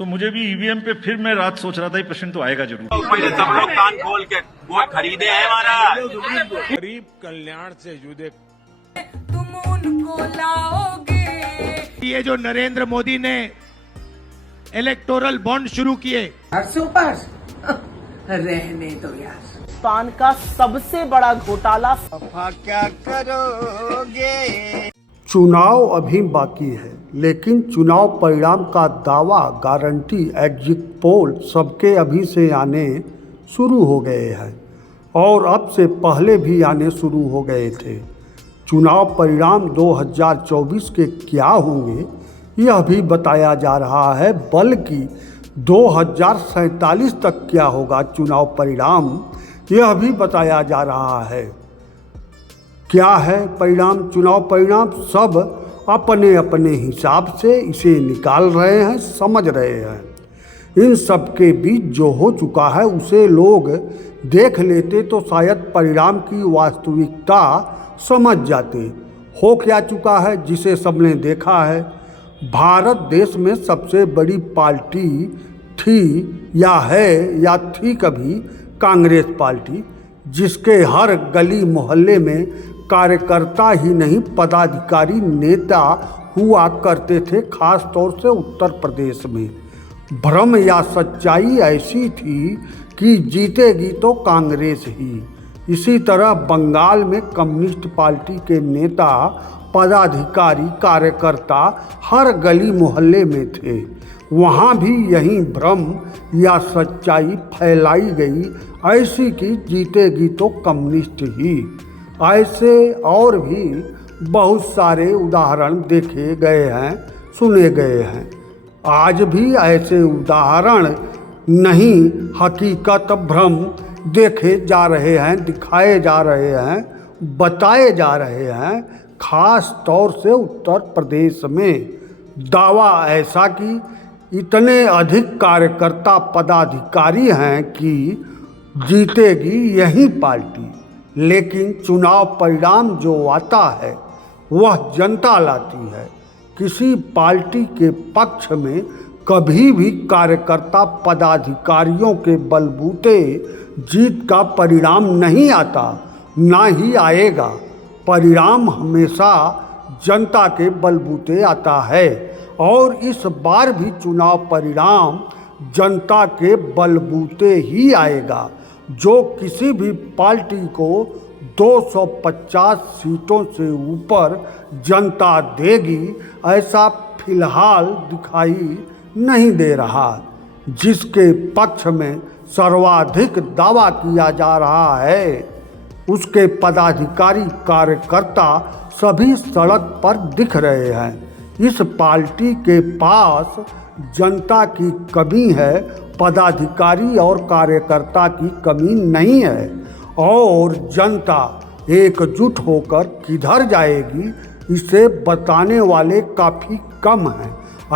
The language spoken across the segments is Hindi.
तो मुझे भी ईवीएम पे फिर मैं रात सोच रहा था ये प्रश्न तो आएगा जरूर। पहले सब लोग कान खोल के वोट खरीदे हैं हमारा। गरीब कल्याण से जुड़े तुम उनको लाओगे। ये जो नरेंद्र मोदी ने इलेक्टोरल बॉन्ड शुरू किए, सुपर रहने दो यार। पाकिस्तान का सबसे बड़ा घोटाला। क्या करोगे? चुनाव अभी बाकी है, लेकिन चुनाव परिणाम का दावा, गारंटी, एग्जिट पोल सबके अभी से आने शुरू हो गए हैं और अब से पहले भी आने शुरू हो गए थे। चुनाव परिणाम 2024 के क्या होंगे यह भी बताया जा रहा है, बल्कि 2047 तक क्या होगा चुनाव परिणाम यह भी बताया जा रहा है। क्या है परिणाम? चुनाव परिणाम सब अपने अपने हिसाब से इसे निकाल रहे हैं, समझ रहे हैं। इन सब के बीच जो हो चुका है उसे लोग देख लेते तो शायद परिणाम की वास्तविकता समझ जाते। हो क्या चुका है जिसे सबने देखा है। भारत देश में सबसे बड़ी पार्टी थी या है या थी कभी कांग्रेस पार्टी, जिसके हर गली मोहल्ले में कार्यकर्ता ही नहीं पदाधिकारी नेता हुआ करते थे, खास तौर से उत्तर प्रदेश में। भ्रम या सच्चाई ऐसी थी कि जीतेगी तो कांग्रेस ही। इसी तरह बंगाल में कम्युनिस्ट पार्टी के नेता पदाधिकारी कार्यकर्ता हर गली मोहल्ले में थे। वहाँ भी यही भ्रम या सच्चाई फैलाई गई ऐसी कि जीतेगी तो कम्युनिस्ट ही। ऐसे और भी बहुत सारे उदाहरण देखे गए हैं, सुने गए हैं। आज भी ऐसे उदाहरण नहीं, हकीकत भ्रम देखे जा रहे हैं, दिखाए जा रहे हैं, बताए जा रहे हैं। खास तौर से उत्तर प्रदेश में दावा ऐसा कि इतने अधिक कार्यकर्ता पदाधिकारी हैं कि जीतेगी यही पार्टी। लेकिन चुनाव परिणाम जो आता है वह जनता लाती है। किसी पार्टी के पक्ष में कभी भी कार्यकर्ता पदाधिकारियों के बलबूते जीत का परिणाम नहीं आता, ना ही आएगा। परिणाम हमेशा जनता के बलबूते आता है और इस बार भी चुनाव परिणाम जनता के बलबूते ही आएगा। जो किसी भी पार्टी को 250 सीटों से ऊपर जनता देगी ऐसा फिलहाल दिखाई नहीं दे रहा। जिसके पक्ष में सर्वाधिक दावा किया जा रहा है उसके पदाधिकारी कार्यकर्ता सभी सड़क पर दिख रहे हैं। इस पार्टी के पास जनता की कमी है, पदाधिकारी और कार्यकर्ता की कमी नहीं है। और जनता एकजुट होकर किधर जाएगी इसे बताने वाले काफ़ी कम हैं।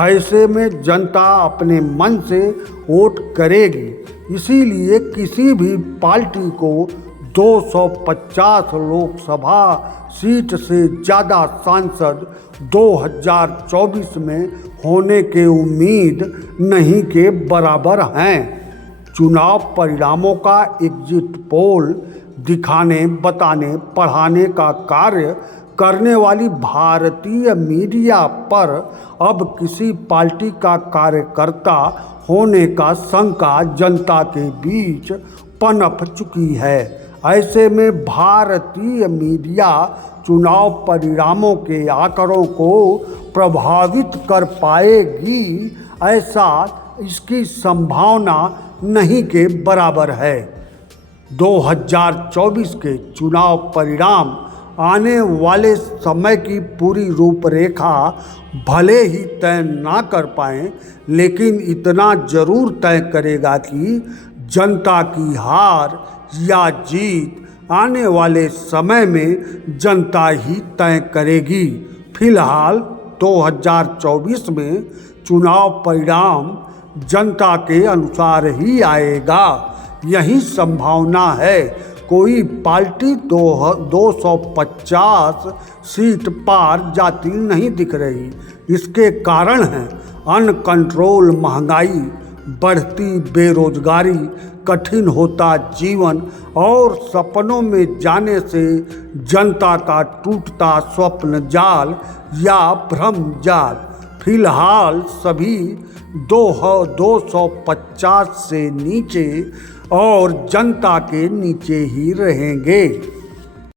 ऐसे में जनता अपने मन से वोट करेगी। इसीलिए किसी भी पार्टी को 250 लोकसभा सीट से ज़्यादा सांसद 2024 में होने के उम्मीद नहीं के बराबर हैं। चुनाव परिणामों का एग्जिट पोल दिखाने, बताने, पढ़ाने का कार्य करने वाली भारतीय मीडिया पर अब किसी पार्टी का कार्यकर्ता होने का शंका जनता के बीच पनप चुकी है। ऐसे में भारतीय मीडिया चुनाव परिणामों के आंकड़ों को प्रभावित कर पाएगी ऐसा इसकी संभावना नहीं के बराबर है। 2024 के चुनाव परिणाम आने वाले समय की पूरी रूपरेखा भले ही तय ना कर पाएं, लेकिन इतना जरूर तय करेगा कि जनता की हार या जीत आने वाले समय में जनता ही तय करेगी। फिलहाल 2024 में चुनाव परिणाम जनता के अनुसार ही आएगा, यही संभावना है। कोई पार्टी 250 सीट पार जाती नहीं दिख रही। इसके कारण हैं अनकंट्रोल महंगाई, बढ़ती बेरोजगारी, कठिन होता जीवन और सपनों में जाने से जनता का टूटता स्वप्न जाल या भ्रम जाल। फिलहाल सभी 250 से नीचे और जनता के नीचे ही रहेंगे।